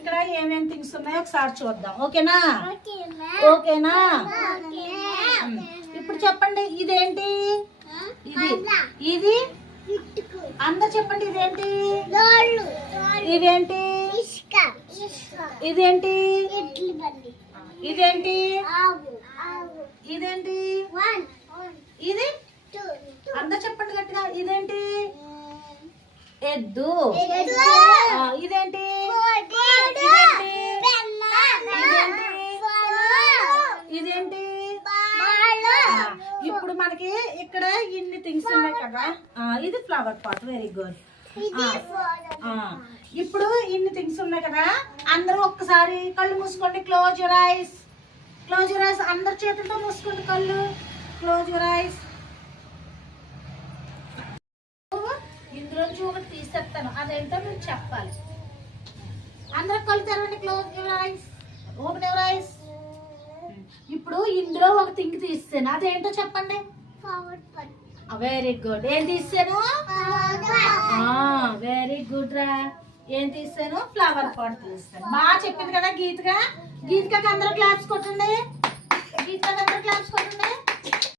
ఇక్కడ ఏమేమి థింగ్స్ ఉన్నాయో ఒకసారి చూద్దాం. ఓకేనా? ఓకేనా? ఇప్పుడు చెప్పండి, ఇదేంటి? ఇది ఇది అందరు చెప్పండి, ఇదేంటి? ఇదేంటి? ఇదేంటి? ఇదేంటి? ఇదేంటి? ఇది అందరు చెప్పండి గట్టిగా, ఇదేంటి? ఎద్దు. ఇదేంటి? ఇదేంటి? ఇప్పుడు మనకి ఇక్కడ ఇన్ని థింగ్స్ ఉన్నాయి కదా. ఇది ఫ్లవర్ పాట్. Very good. ఇప్పుడు ఇన్ని థింగ్స్ ఉన్నాయి కదా, అందరూ ఒక్కసారి కళ్ళు మూసుకోండి. Close your eyes. Close your eyes. అందరు చేతులతో మూసుకోండి కళ్ళు. Close your eyes. ఇందులోంచి ఒకటి తీసేస్తాను, అదేంటో మీరు చెప్పాలి. అందరూ కళ్ళు తెరవండి. Close your eyes. Open your eyes. ఇప్పుడు ఇందులో ఒక థింగ్ తీస్తాను, అదేంటో చెప్పండి. Very good. ఏం తీసాను? వెరీ గుడ్ రా. ఏం తీసాను? ఫ్లవర్ పాట్ తీస్తాను. బాగా చెప్పింది కదా గీతిక. గీతికకి అందరూ క్లాప్స్ కొట్టండి. గీతికకి అందరూ క్లాప్స్ కొట్టండి.